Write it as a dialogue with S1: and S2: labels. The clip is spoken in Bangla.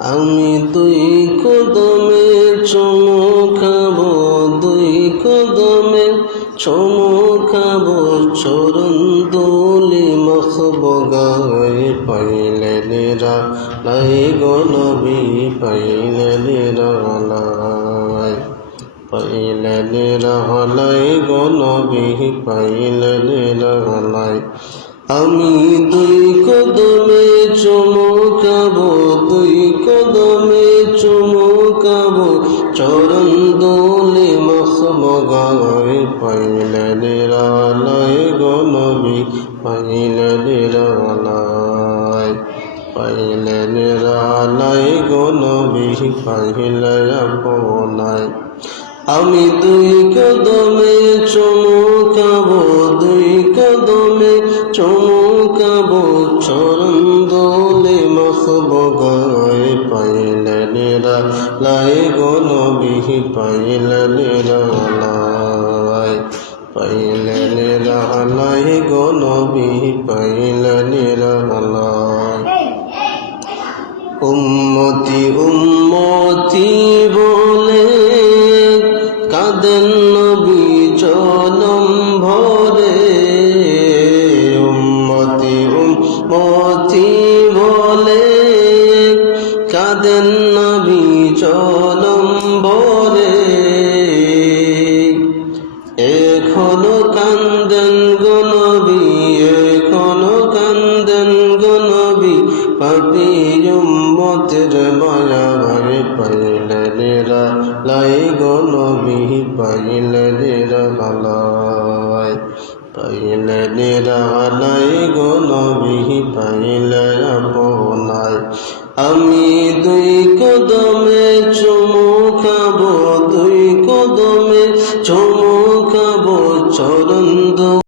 S1: আমি দুই কদমে চুমু খাব, দুই কদমে চুমু খাব, চরণ দোলি মখব গায়ে পাইলে নিরা লাই পাইলে নিরা পাইলে নিরা লাই পাইলে নিরা আমি দুই কদমে দুই কদমে চমকাবো চরণ দোলে মখব গায়ে পাইলে নিরালয় গনবি পাইলে নিরালয় পাইলে নিরালয় গনবি পাইলে আপনায় আমি দুই কদমে চমকাবো চমকাবো চরণ দোলে মখব গায়ে পাইলে লাই গনবিহি পাইলে নিরা, লাই পাইলে লাই গনবিহি পাইলে নিরা, লাই। উম্মতি উম্মতি বলে কাঁদেন নবী বলে, কাঁদেন নবী জনম ভরে এখনও কান্দন গনবি এখনও কান্দন গনবি পাপি উম্মতের মায়া ভাই পাইলে নিরা লাই গনবি পাইলে নিরা লাই পাইলে নিরা লাই গনবি পাইলে আপনায় আমি দুই কদমে চুমু খাব দুই কদমে চুমু